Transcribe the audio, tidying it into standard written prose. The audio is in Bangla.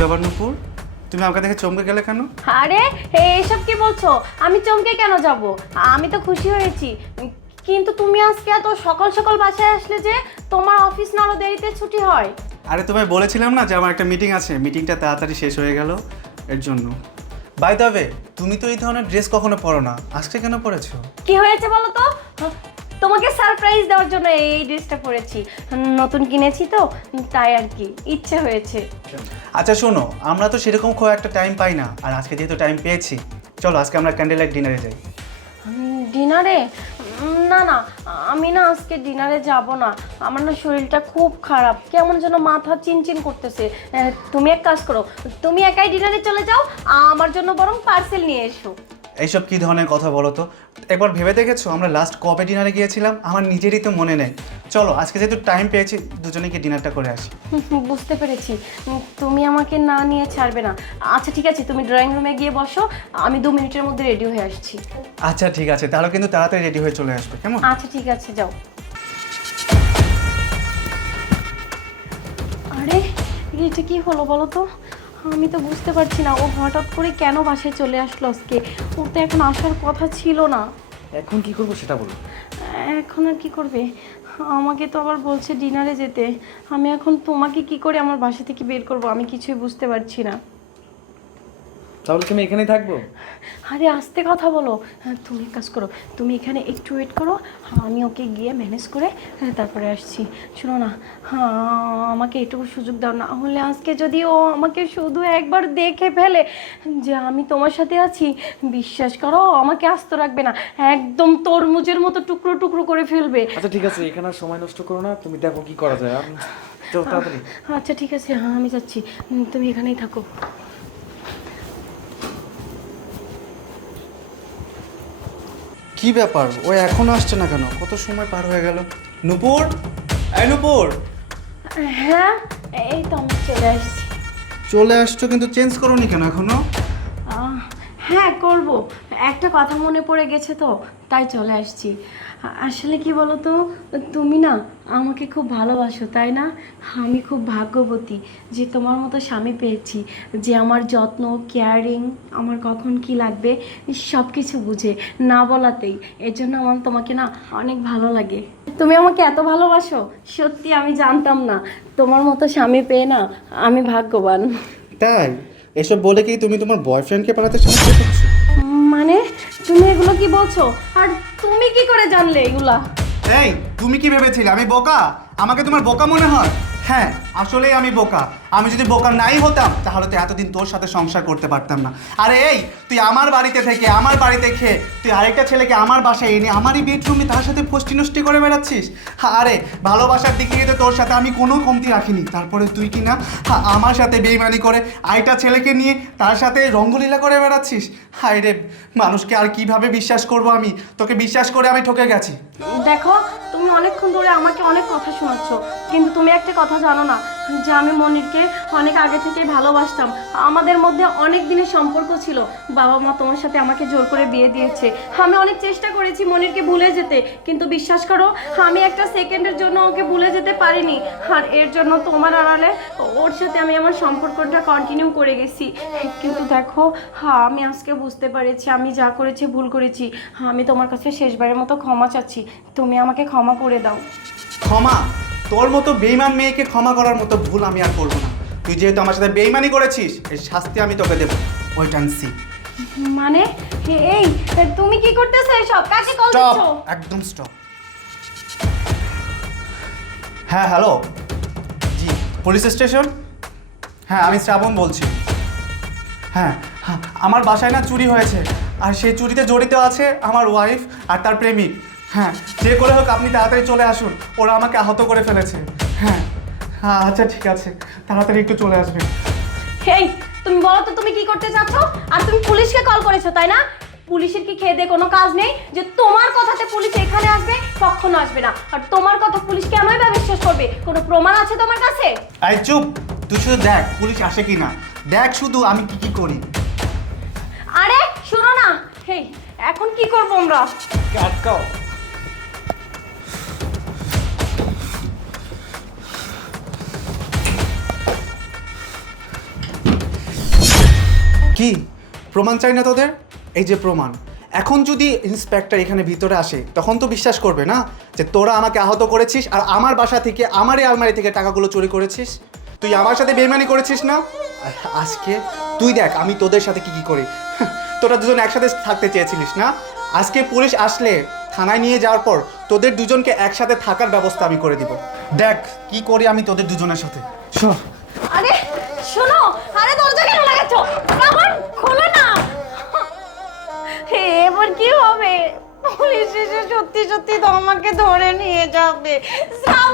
ব্যাপার নুপুর, তুমি আমাকে দেখে চমকে গেলে কেন? আরে এইসব কি বলছো? আমি চমকে কেন যাব? আমি তো খুশি হয়েছি। কিন্তু তুমি আজকে এত সকাল সকাল বাসায় আসলে যে? তোমার অফিস না আরো দেরিতে ছুটি হয়? আরে তোমায় বলেছিলাম না যে আমার একটা মিটিং আছে, মিটিংটা তাড়াতাড়ি শেষ হয়ে গেল এর জন্য। বাই দ্য ওয়ে, তুমি তো এই ধরনের ড্রেস কখনো পরো না, আজকে কেন পরেছো? কি হয়েছে বলো তো? তোমাকে সারপ্রাইজ দেওয়ার জন্য এই ড্রেসটা পরেছি। নতুন কিনেছি তো, তাই আর কি, ইচ্ছে হয়েছে। আচ্ছা শোনো, আমরা তো সেরকম খুব একটা টাইম পাই না, আর আজকে যেহেতু টাইম পেয়েছি, চলো আজকে আমরা ক্যান্ডেল লাইট ডিনারে যাই। ডিনারে? না না, আমি না আজকে ডিনারে যাব না। আমার না শরীরটা খুব খারাপ, কেমন যেন মাথা চিনচিন করতেছে। তুমি এক কাজ করো, তুমি একাই ডিনারে চলে যাও, আমার জন্য বরং পার্সেল নিয়ে এসো। এইসব কী ধরনের কথা বলো তো? একবার ভেবে দেখেছো আমরা লাস্ট কবে ডিনারে গিয়েছিলাম? আমার নিজেরই তো মনে নেই। চলো আজকে যেহেতু টাইম পেয়েছি, দুজনে গিয়ে ডিনারটা করে আসি। বুঝতে পেরেছি, তুমি আমাকে না নিয়ে ছাড়বে না। আচ্ছা ঠিক আছে, তুমি ড্রয়িং রুমে গিয়ে বসো, আমি 2 মিনিটের মধ্যে রেডি হয়ে আসছি। আচ্ছা ঠিক আছে, তাহলে কিন্তু তাড়াতাড়ি রেডি হয়ে চলে আসবে, কেমন? আচ্ছা ঠিক আছে, যাও। আরে এটা কি হলো বলো তো? আমি তো বুঝতে পারছি না, ও হঠাৎ করে কেন বাসায় চলে আসলো আজকে? ওর তো এখন আসার কথা ছিল না। এখন কি করবো সেটা বলো। এখন আর কি করবে? আমাকে তো আবার বলছে ডিনারে যেতে। আমি এখন তোমাকে কি করে আমার বাসা থেকে বের করব, আমি কিছুই বুঝতে পারছি না। তাহলে তুমি এখানেই থাকবো? আরে আস্তে কথা বলো। তুমি এক কাজ করো, তুমি এখানে একটু ওয়েট করো, আমি ওকে গিয়ে ম্যানেজ করে তারপরে আসছি। শোনো না, আমাকে এটুকু সুযোগ দাও, না হলে আজকে যদি ও আমাকে শুধু একবার দেখে ফেলে যে আমি তোমার সাথে আছি, বিশ্বাস করো আমাকে আস্ত রাখবে না, একদম তরমুজের মতো টুকরো টুকরো করে ফেলবে। আচ্ছা ঠিক আছে, এখানে আর সময় নষ্ট করো না, তুমি দেখো কি করা যায়। চলো তাড়াতাড়ি। আচ্ছা ঠিক আছে, আমি যাচ্ছি, তুমি এখানেই থাকো। কি ব্যাপার, ও এখনো আসছে না কেন? কত সময় পার হয়ে গেল? নূপুর, এই নূপুর। হ্যাঁ, এই তো আমি চলে আসছি। চলে আসছো কিন্তু চেঞ্জ করোনি কেন এখনো? হ্যাঁ করব, একটা কথা মনে পড়ে গেছে তো, তাই চলে আসছি। আসলে কি বলো তো, তুমি না আমাকে খুব ভালোবাসো তাই না? আমি খুব ভাগ্যবতী যে তোমার মতো স্বামী পেয়েছি, যে আমার যত্ন কেয়ারিং, আমার কখন কি লাগবে সব কিছু বুঝে, না বলাতেই। এর জন্য আমার তোমাকে না অনেক ভালো লাগে। তুমি আমাকে এত ভালোবাসো, সত্যি আমি জানতাম না। তোমার মতো স্বামী পেয়ে না আমি ভাগ্যবান। তাই? এসব বলে কি তুমি তোমার বয়ফ্রেন্ডকে পালাতে সাহায্য করছো? মানে তুমি এগুলো কি বলছো? আর তুমি কি করে জানলে এগুলা? এই, তুমি কি ভেবেছিলে আমি বোকা? আমাকে তোমার বোকা মনে হয়? হ্যাঁ, আসলেই আমি বোকা। আমি যদি বোকা নাই হতাম তাহলে তো এতদিন তোর সাথে সংসার করতে পারতাম না। আরে এই, তুই আমার বাড়িতে থেকে আমার বাড়িতে খেয়ে তুই আরেকটা ছেলেকে আমার বাসায় এনে আমারই বেডরুমে তার সাথে ফষ্টি নষ্টি করে বেড়াচ্ছিস। আরে ভালোবাসার দিক থেকে তো তোর সাথে আমি কোনো কমতি রাখিনি, তারপরে তুই কি না আমার সাথে বেইমানি করে আরেকটা ছেলেকে নিয়ে তার সাথে রঙ্গলীলা করে বেড়াচ্ছিস। হায় রে, মানুষকে আর কিভাবে বিশ্বাস করব আমি? তোকে বিশ্বাস করে আমি ঠকে গেছি। দেখো, তুমি অনেকক্ষণ ধরে আমাকে অনেক কথা শোনাচ্ছ, কিন্তু তুমি একটা কথা জানো না যে আমি মনিরকে অনেক আগে থেকেই ভালোবাসতাম। আমাদের মধ্যে অনেক দিনের সম্পর্ক ছিল। বাবা মা তোমার সাথে আমাকে জোর করে বিয়ে দিয়েছে। আমি অনেক চেষ্টা করেছি মনিরকে ভুলে যেতে, কিন্তু বিশ্বাস করো আমি একটা সেকেন্ডের জন্য ওকে ভুলে যেতে পারিনি। আর এর জন্য তোমার আড়ালে ওর সাথে আমি আমার সম্পর্কটা কন্টিনিউ করে গেছি। কিন্তু দেখো, আমি আজকে বুঝতে পেরেছি আমি যা করেছি ভুল করেছি। আমি তোমার কাছে শেষবারের মতো ক্ষমা চাচ্ছি, তুমি আমাকে ক্ষমা করে দাও। ক্ষমা? তোর মতো বেইমান মেয়েকে ক্ষমা করার মতো ভুল আমি আর করবো না। তুই যেহেতু আমার সাথে বেইমানি করেছিস, এর শাস্তি আমি তোকে দেবো। Wait and see. মানে এই তুমি কি করতেছো? এসব কাকে কল স্টপ, দিচ্ছো? একদম স্টপ। হ্যাঁ হ্যালো, জি পুলিশ স্টেশন। হ্যাঁ আমি শ্রাবণ বলছি। হ্যাঁ হ্যাঁ, আমার বাসায় না চুরি হয়েছে, আর সেই চুরিতে জড়িত আছে আমার ওয়াইফ আর তার প্রেমিক। হ্যাঁ, যে করে হোক আপনি তাড়াতাড়ি চলে আসুন, ওরা আমাকে আহত করে ফেলেছে। হ্যাঁ হ্যাঁ, আচ্ছা ঠিক আছে, তাড়াতাড়ি একটু চলে আসবেন। এই তুমি বলো তো তুমি কি করতে চাচ্ছ? আর তুমি পুলিশকে কল করেছো তাই না? পুলিশের কি খেয়ে দিয়ে কোনো কাজ নেই যে তোমার কথাতে পুলিশ এখানে আসবে? কখনো আসবে না। আর তোমার কথা পুলিশ কেনই বা বিশ্বাস করবে? কোনো প্রমাণ আছে তোমার কাছে? আই চুপ, তুই শুধু দেখ পুলিশ আসে কি না, দেখ শুধু আমি কি কি করি। আরে শোনো না, এই এখন কি করবো আমরা? আটকাও। কি প্রমাণ চাই না তোদের? এই যে প্রমাণ। এখন যদি ইন্সপেক্টর এখানে ভিতরে আসে তখন তো বিশ্বাস করবে না যে তোরা আমাকে আহত করেছিস আর আমার বাসা থেকে আমার এই আলমারি থেকে টাকাগুলো চুরি করেছিস। তুই আমার সাথে বেইমানি করেছিস না? আর আজকে তুই দেখ আমি তোদের সাথে কি কি করি। তোরা দুজন একসাথে থাকতে চেয়েছিলিস না? আজকে পুলিশ আসলে থানায় নিয়ে যাওয়ার পর তোদের দুজনকে একসাথে থাকার ব্যবস্থা আমি করে দিব। দেখ কি করি আমি তোদের দুজনের সাথে। শোন আরে শোনো, আরে দরজা কেন লাগাচ্ছ? শ্রাবণ খোলো না। এবার কি হবে? পুলিশ এসে সত্যি সত্যি তো আমাকে ধরে নিয়ে যাবে। শ্রাবণ